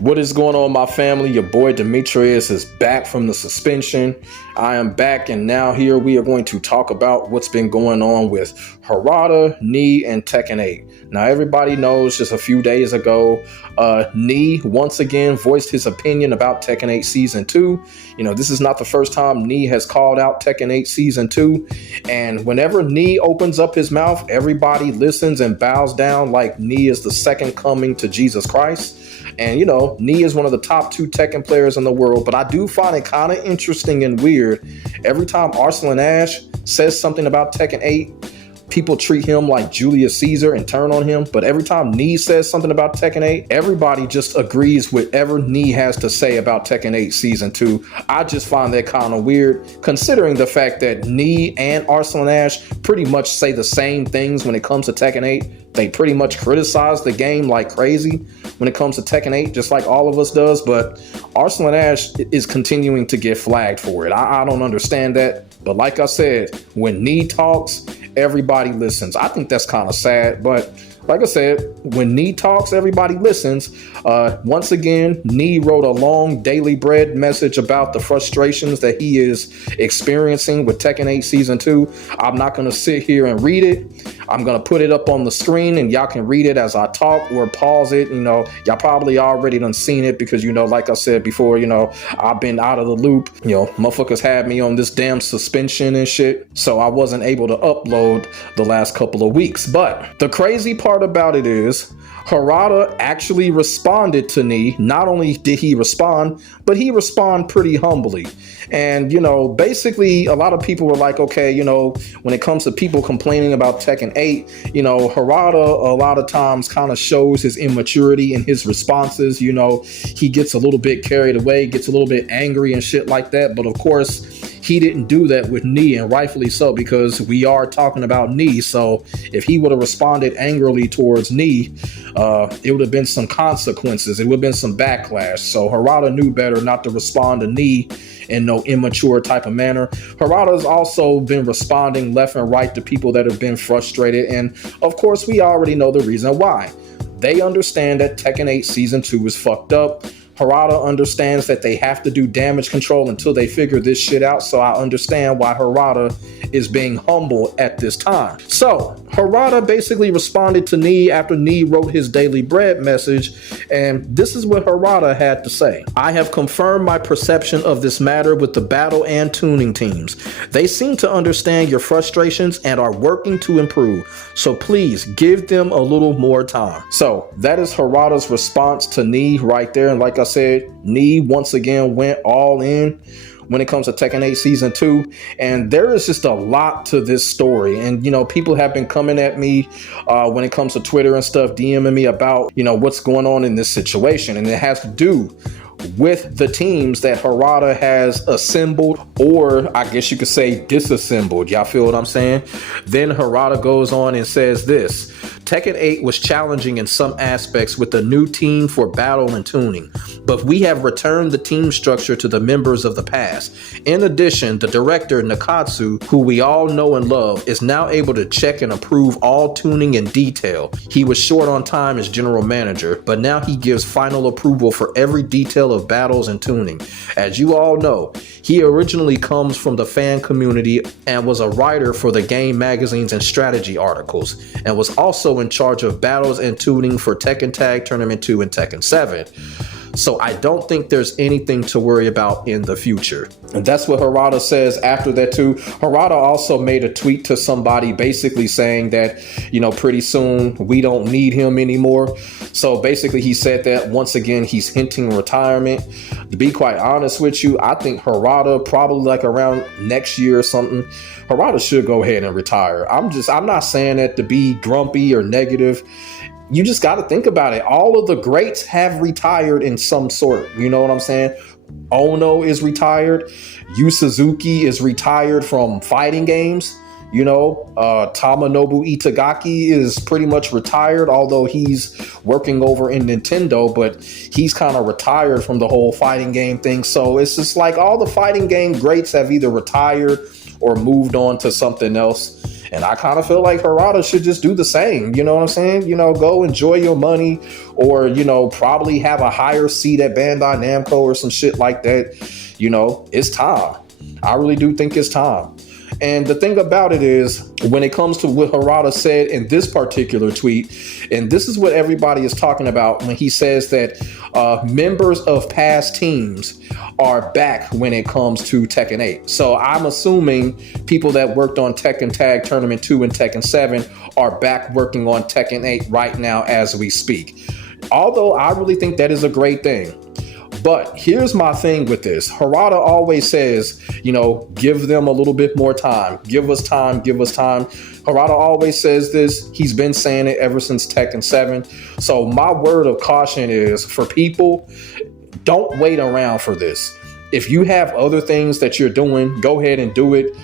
What is going on, my family? Your boy Demetrius is back from the suspension. I am back, and now here we are going to talk about what's been going on with Harada, Knee, and Tekken 8. Now, everybody knows just a few days ago, Knee once again voiced his opinion about Tekken 8 Season 2. You know, this is not the first time Knee has called out Tekken 8 Season 2. And whenever Knee opens up his mouth, everybody listens and bows down like Knee is the second coming to Jesus Christ. And, you know, Knee is one of the top 2 Tekken players in the world, but I do find it kind of interesting and weird. Every time Arsenal Ash says something about Tekken 8, people treat him like Julius Caesar and turn on him. But every time Knee says something about Tekken 8, everybody just agrees with whatever Knee has to say about Tekken 8 Season 2. I just find that kind of weird, considering the fact that Knee and Arsenal Ash pretty much say the same things when it comes to Tekken 8. They pretty much criticize the game like crazy when it comes to Tekken 8, just like all of us does. But Arsenal Ash is continuing to get flagged for it. I don't understand that. But like I said, when Knee talks, everybody listens. I think that's kind of sad, but like I said, when Knee talks, everybody listens. Once again, Knee wrote a long Daily Bread message about the frustrations that he is experiencing with Tekken 8 Season 2. I'm not going to sit here and read it. I'm going to put it up on the screen and y'all can read it as I talk or pause it. You know, y'all probably already done seen it because, you know, like I said before, you know, I've been out of the loop. You know, motherfuckers had me on this damn suspension and shit. So I wasn't able to upload the last couple of weeks. But the crazy part about it is Harada actually responded to Knee. Not only did he respond, but he responded pretty humbly. And, you know, basically a lot of people were like, okay, you know, when it comes to people complaining about Tekken 8, you know, Harada a lot of times kind of shows his immaturity in his responses. You know, he gets a little bit carried away, gets a little bit angry and shit like that. But of course, he didn't do that with Knee, and rightfully so, because we are talking about Knee. So if he would have responded angrily towards Knee, it would have been some consequences. It would have been some backlash. So Harada knew better not to respond to Knee in no immature type of manner. Harada's also been responding left and right to people that have been frustrated. And of course, we already know the reason why. They understand that Tekken 8 Season 2 is fucked up. Harada understands that they have to do damage control until they figure this shit out. So I understand why Harada is being humble at this time. So Harada basically responded to Knee after Knee wrote his Daily Bread message. And this is what Harada had to say. I have confirmed my perception of this matter with the battle and tuning teams. They seem to understand your frustrations and are working to improve. So please give them a little more time. So that is Harada's response to Knee right there. And like I said, Knee once again went all in when it comes to Tekken 8 Season 2. And there is just a lot to this story. And, you know, people have been coming at me when it comes to Twitter and stuff, DMing me about, you know, what's going on in this situation. And it has to do with the teams that Harada has assembled, or I guess you could say disassembled. Y'all feel what I'm saying? Then Harada goes on and says this: Tekken 8 was challenging in some aspects with a new team for battle and tuning, but we have returned the team structure to the members of the past. In addition, the director Nakatsu, who we all know and love, is now able to check and approve all tuning in detail. He was short on time as general manager, but now he gives final approval for every detail of battles and tuning. As you all know, he originally comes from the fan community and was a writer for the game magazines and strategy articles, and was also in charge of battles and tuning for Tekken Tag Tournament 2 and Tekken 7. So I don't think there's anything to worry about in the future. And that's what Harada says after that too. Harada also made a tweet to somebody basically saying that, you know, pretty soon we don't need him anymore. So basically he said that once again, he's hinting retirement. To be quite honest with you, I think Harada probably like around next year or something, Harada should go ahead and retire. I'm not saying that to be grumpy or negative. You just got to think about it. All of the greats have retired in some sort. You know what I'm saying? Ono is retired. Yu Suzuki is retired from fighting games. You know, Tamanobu Itagaki is pretty much retired, although he's working over in Nintendo, but he's kind of retired from the whole fighting game thing. So it's just like all the fighting game greats have either retired or moved on to something else. And I kind of feel like Harada should just do the same. You know what I'm saying? You know, go enjoy your money, or, you know, probably have a higher seat at Bandai Namco or some shit like that. You know, it's time. I really do think it's time. And the thing about it is, when it comes to what Harada said in this particular tweet, and this is what everybody is talking about when he says that members of past teams are back when it comes to Tekken 8. So I'm assuming people that worked on Tekken Tag Tournament 2 and Tekken 7 are back working on Tekken 8 right now as we speak. Although I really think that is a great thing. But here's my thing with this. Harada always says, you know, give them a little bit more time. Give us time. Give us time. Harada always says this. He's been saying it ever since Tekken 7. So my word of caution is, for people, don't wait around for this. If you have other things that you're doing, go ahead and do it.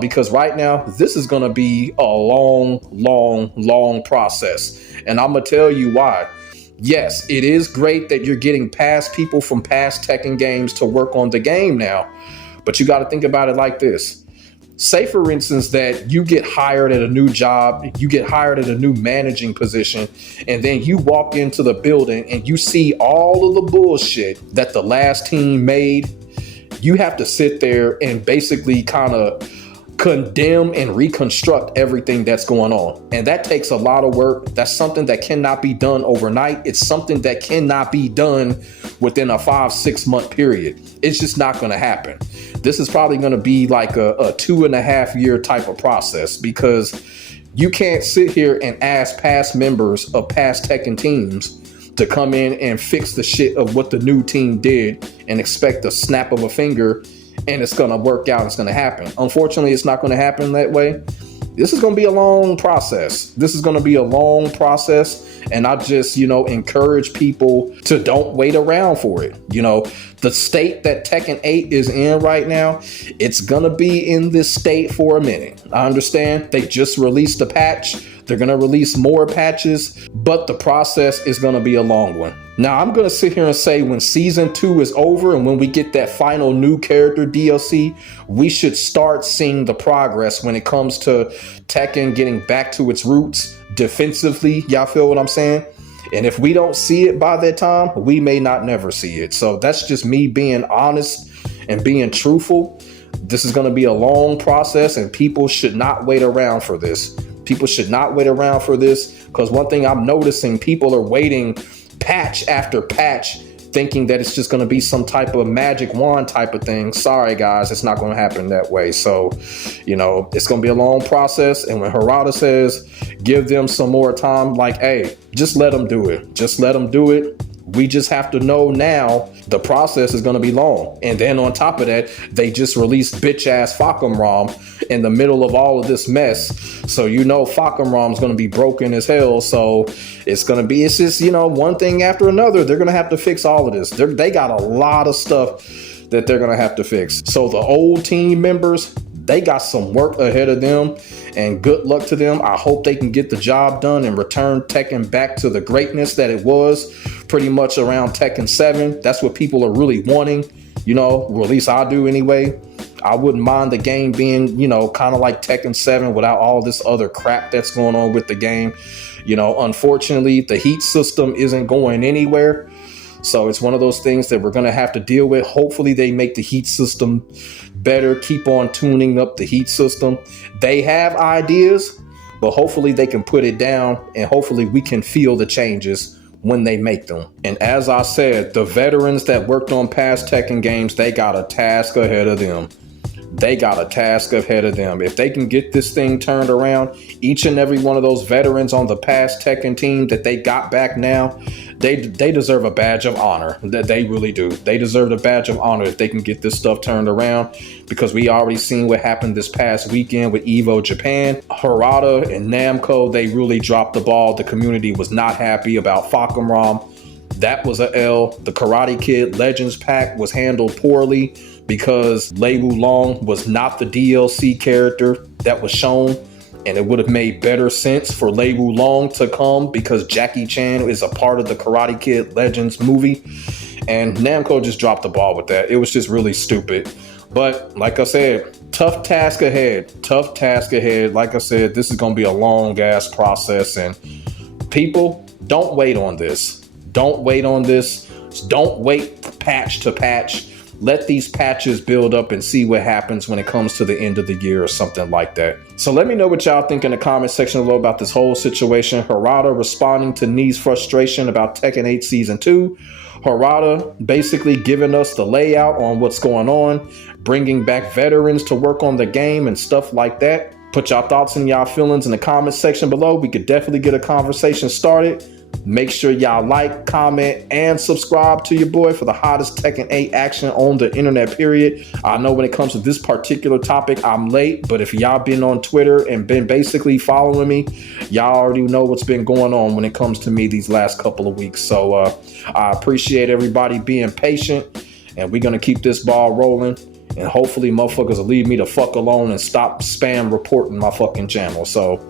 Because right now, this is going to be a long process. And I'm going to tell you why. Yes, it is great that you're getting past people from past Tekken games to work on the game now, but you got to think about it like this. Say, for instance, that you get hired at a new job, you get hired at a new managing position, and then you walk into the building and you see all of the bullshit that the last team made. You have to sit there and basically kind of condemn and reconstruct everything that's going on. And that takes a lot of work. That's something that cannot be done overnight. It's something that cannot be done within a 5-6 month period. It's just not going to happen. This is probably going to be like a 2.5 year type of process, because you can't sit here and ask past members of past Tekken teams to come in and fix the shit of what the new team did and expect a snap of a finger and it's going to work out, it's going to happen. Unfortunately, it's not going to happen that way. This is going to be a long process. This is going to be a long process. And I just, you know, encourage people to don't wait around for it. You know, the state that Tekken 8 is in right now, it's going to be in this state for a minute. I understand they just released a patch. They're going to release more patches, but the process is going to be a long one. Now, I'm going to sit here and say, when season 2 is over and when we get that final new character DLC, we should start seeing the progress when it comes to Tekken getting back to its roots defensively. Y'all feel what I'm saying? And if we don't see it by that time, we may not never see it. So that's just me being honest and being truthful. This is going to be a long process, and people should not wait around for this. People should not wait around for this, because one thing I'm noticing, people are waiting patch after patch, thinking that it's just going to be some type of magic wand type of thing. Sorry, guys, it's not going to happen that way. So, you know, it's going to be a long process. And when Harada says, give them some more time, like, hey, just let them do it. Just let them do it. We just have to know now the process is going to be long. And then on top of that, they just released bitch ass Fakam ROM in the middle of all of this mess. So, you know, Fakam ROM is going to be broken as hell. So it's just, you know, one thing after another. They're going to have to fix all of this. They got a lot of stuff that they're going to have to fix. So the old team members, they got some work ahead of them, and good luck to them. I hope they can get the job done and return Tekken back to the greatness that it was pretty much around Tekken 7. That's what people are really wanting, you know, or at least I do anyway. I wouldn't mind the game being, you know, kind of like Tekken 7 without all this other crap that's going on with the game. You know, unfortunately, the heat system isn't going anywhere. So it's one of those things that we're going to have to deal with. Hopefully they make the heat system better, keep on tuning up the heat system. They have ideas, but hopefully they can put it down, and hopefully we can feel the changes when they make them. And as I said, the veterans that worked on past Tekken games, they got a task ahead of them. They got a task ahead of them. If they can get this thing turned around, each and every one of those veterans on the past Tekken team that they got back now, they deserve a badge of honor. They really do. They deserve a badge of honor if they can get this stuff turned around, because we already seen what happened this past weekend with EVO Japan. Harada and Namco, they really dropped the ball. The community was not happy about Fakam ROM. That was a L. The Karate Kid Legends pack was handled poorly because Lei Wulong was not the DLC character that was shown, and it would have made better sense for Lei Wulong to come because Jackie Chan is a part of the Karate Kid Legends movie, and Namco just dropped the ball with that. It was just really stupid. But like I said, Tough task ahead. Tough task ahead. Like I said, this is going to be a long ass process, and people, don't wait on this. Don't wait on this. Don't wait patch to patch. Let these patches build up and see what happens when it comes to the end of the year or something like that. So let me know what y'all think in the comment section below about this whole situation. Harada responding to Knee's frustration about Tekken 8 Season 2. Harada basically giving us the layout on what's going on, bringing back veterans to work on the game and stuff like that. Put y'all thoughts and y'all feelings in the comment section below. We could definitely get a conversation started. Make sure y'all like, comment, and subscribe to your boy for the hottest Tekken 8 action on the internet, period. I know when it comes to this particular topic, I'm late, but if y'all been on Twitter and been basically following me, y'all already know what's been going on when it comes to me these last couple of weeks. So I appreciate everybody being patient, and we're going to keep this ball rolling. And hopefully motherfuckers will leave me the fuck alone and stop spam reporting my fucking channel. So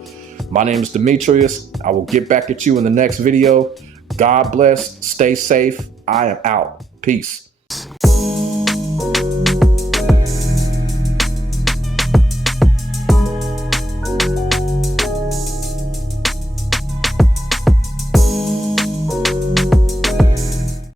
my name is Demetrius. I will get back at you in the next video. God bless. Stay safe. I am out. Peace.